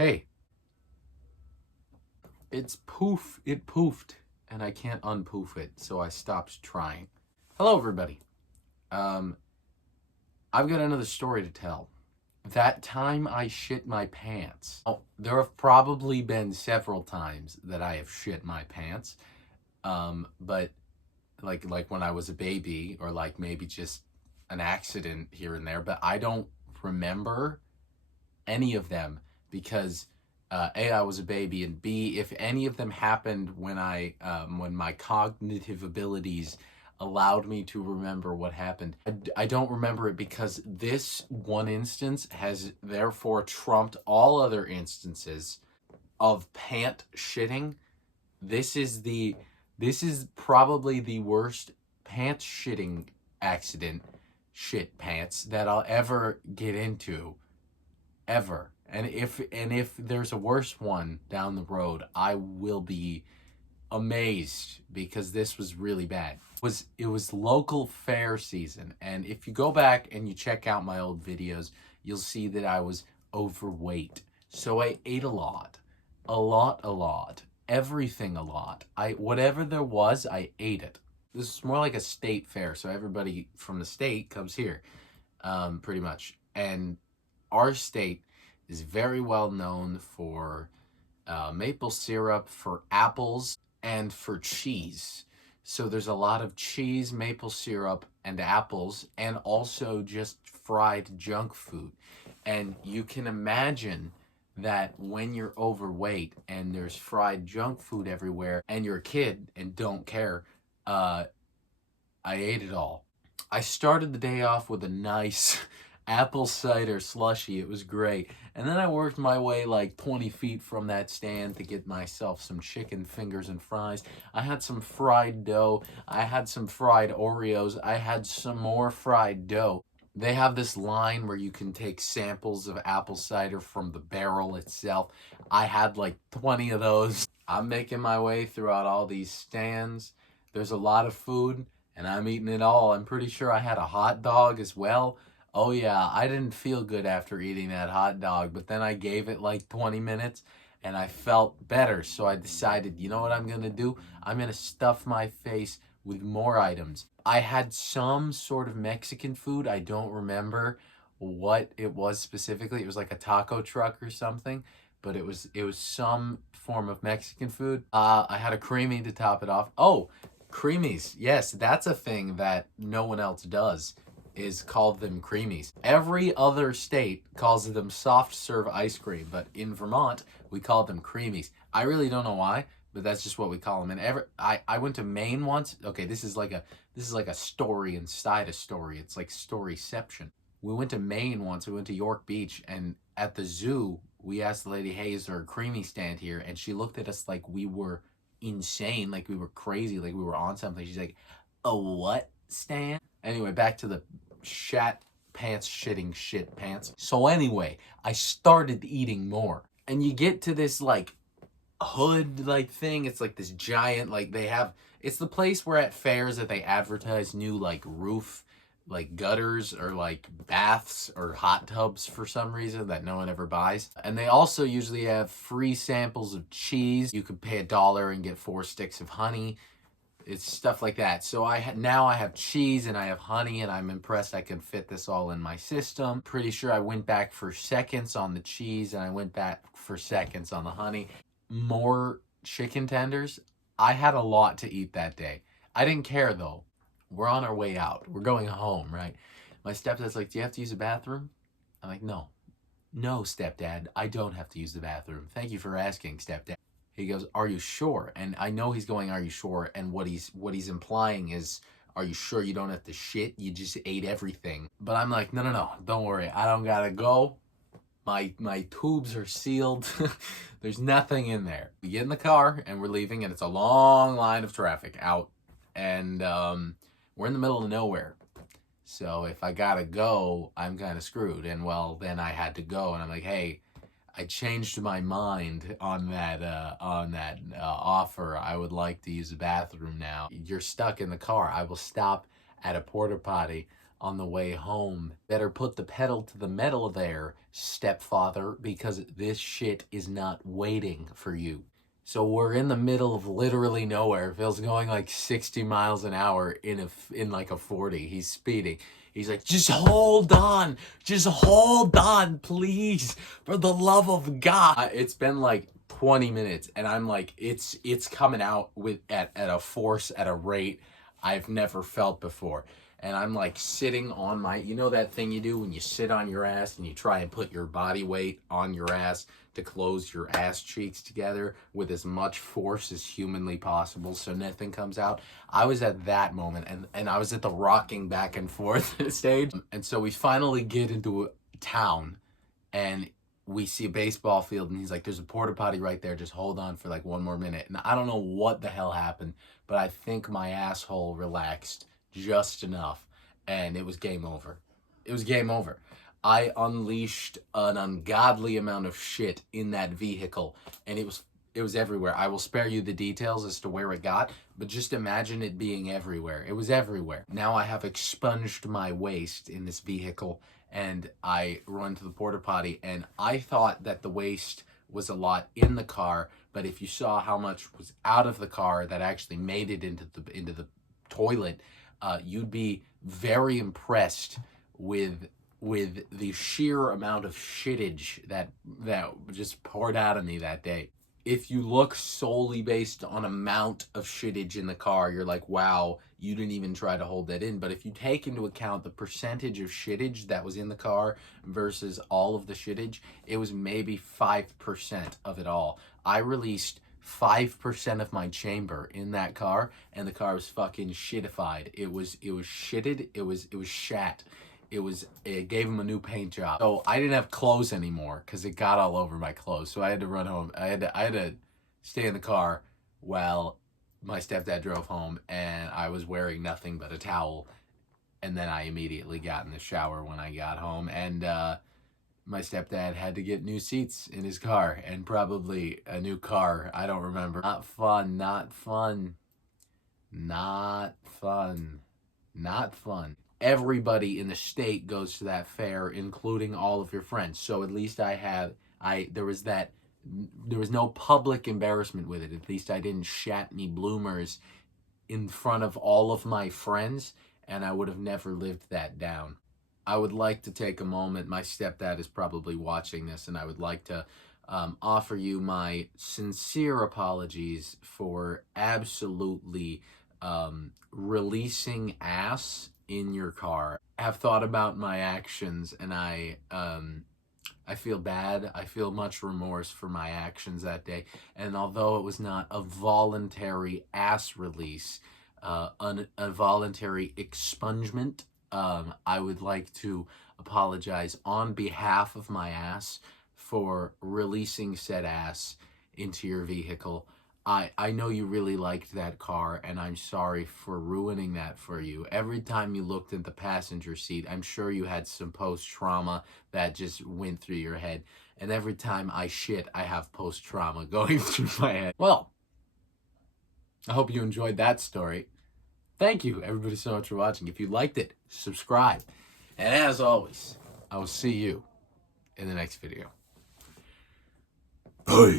Hey, it's poof. It poofed, and I can't unpoof it, so I stopped trying. Hello, everybody. Um, I've got another story to tell. That time I shit my pants. Oh, there have probably been several times that I have shit my pants. But like when I was a baby, or like maybe just an accident here and there. But I don't remember any of them because A, I was a baby, and B, if any of them happened when my cognitive abilities allowed me to remember what happened, I don't remember it because this one instance has therefore trumped all other instances of pant shitting. This is the this is probably the worst pants shitting accident, shit pants, that I'll ever get into, ever. And if there's a worse one down the road, I will be amazed because this was really bad. It was local fair season, and if you go back and you check out my old videos, you'll see that I was overweight. So I ate a lot, everything a lot. I whatever there was, I ate it. This is more like a state fair, so everybody from the state comes here, pretty much. And our state is very well known for maple syrup, for apples, and for cheese. So there's a lot of cheese, maple syrup, and apples, and also just fried junk food. And you can imagine that when you're overweight and there's fried junk food everywhere and you're a kid and don't care, uh, I ate it all. I started the day off with a nice apple cider slushy. It was great. And then I worked my way like 20 feet from that stand to get myself some chicken fingers and fries. I had some fried dough. I had some fried Oreos. I had some more fried dough. They have this line where you can take samples of apple cider from the barrel itself. I had like 20 of those. I'm making my way throughout all these stands. There's a lot of food, and I'm eating it all. I'm pretty sure I had a hot dog as well. Oh yeah, I didn't feel good after eating that hot dog, but then I gave it like 20 minutes and I felt better. So I decided, you know what I'm gonna do? I'm gonna stuff my face with more items. I had some sort of Mexican food. I don't remember what it was specifically. It was like a taco truck or something, but it was some form of Mexican food. I had a creamy to top it off. Oh, creamies. Yes, that's a thing that no one else does, is called them creamies. Every other state calls them soft serve ice cream, but in Vermont, we call them creamies. I really don't know why, but that's just what we call them. And I went to Maine once. Okay, this is like a story inside a story. It's like storyception. We went to Maine once. We went to York Beach, and at the zoo, we asked the lady, "Hey, is there a creamy stand here?" And she looked at us like we were insane, like we were crazy, like we were on something. She's like, "A what stand?" Anyway, back to the shat pants shitting shit pants. So anyway, I started eating more. And you get to this like hood like thing. It's like this giant, like they have, it's the place where at fairs that they advertise new like roof, like gutters or like baths or hot tubs for some reason that no one ever buys. And they also usually have free samples of cheese. You could pay $1 and get 4 sticks of honey. It's stuff like that. So now I have cheese and I have honey, and I'm impressed I can fit this all in my system. Pretty sure I went back for seconds on the cheese and I went back for seconds on the honey. More chicken tenders. I had a lot to eat that day. I didn't care though. We're on our way out. We're going home, right? My stepdad's like, "Do you have to use the bathroom?" I'm like, "No. No, stepdad, I don't have to use the bathroom. Thank you for asking, stepdad." He goes, "Are you sure?" And I know he's going, "Are you sure?" And what he's implying is, "Are you sure you don't have to shit? You just ate everything." But I'm like, "No, no, no. Don't worry. I don't gotta go. My tubes are sealed. There's nothing in there." We get in the car and we're leaving, and it's a long line of traffic out, and we're in the middle of nowhere. So if I gotta go, I'm kind of screwed. And well, then I had to go, and I'm like, "Hey, I changed my mind on that offer. I would like to use the bathroom now. You're stuck in the car. I will stop at a porta potty on the way home. Better put the pedal to the metal there, stepfather, because this shit is not waiting for you. So we're in the middle of literally nowhere. Phil's going like 60 miles an hour in like a 40. He's speeding. He's like, just hold on, please, for the love of God. It's been like 20 minutes, and I'm like, it's coming out at a force, at a rate I've never felt before. And I'm like sitting on my, you know that thing you do when you sit on your ass and you try and put your body weight on your ass to close your ass cheeks together with as much force as humanly possible so nothing comes out. I was at that moment, and I was at the rocking back and forth stage. And so we finally get into a town, and we see a baseball field, and he's like, there's a porta potty right there, just hold on for like 1 more minute. And I don't know what the hell happened, but I think my asshole relaxed just enough, and it was game over. It was game over. I unleashed an ungodly amount of shit in that vehicle, and it was everywhere. I will spare you the details as to where it got, but just imagine it being everywhere. It was everywhere. Now I have expunged my waste in this vehicle, and I run to the porta potty, and I thought that the waste was a lot in the car, but if you saw how much was out of the car that actually made it into the toilet, you'd be very impressed with the sheer amount of shittage that just poured out of me that day. If you look solely based on amount of shittage in the car, you're like, wow, you didn't even try to hold that in. But if you take into account the percentage of shittage that was in the car versus all of the shittage, it was maybe 5% of it all. I released 5% of my chamber in that car, and the car was fucking shitified. It was shitted. It was shat. It gave him a new paint job. So I didn't have clothes anymore because it got all over my clothes. So I had to run home. I had to stay in the car while my stepdad drove home, and I was wearing nothing but a towel. And then I immediately got in the shower when I got home, and my stepdad had to get new seats in his car and probably a new car. I don't remember. Not fun, not fun, not fun, not fun. Everybody in the state goes to that fair, including all of your friends. So at least there was no public embarrassment with it. At least I didn't shat any bloomers in front of all of my friends, and I would have never lived that down. I would like to take a moment. My stepdad is probably watching this, and I would like to offer you my sincere apologies for absolutely releasing ass in your car. I have thought about my actions, and I feel bad. I feel much remorse for my actions that day. And although it was not a voluntary ass release, a voluntary expungement, I would like to apologize on behalf of my ass for releasing said ass into your vehicle. I know you really liked that car, and I'm sorry for ruining that for you. Every time you looked at the passenger seat, I'm sure you had some post-trauma that just went through your head. And every time I shit, I have post-trauma going through my head. Well, I hope you enjoyed that story. Thank you, everybody, so much for watching. If you liked it, subscribe. And as always, I will see you in the next video. Peace.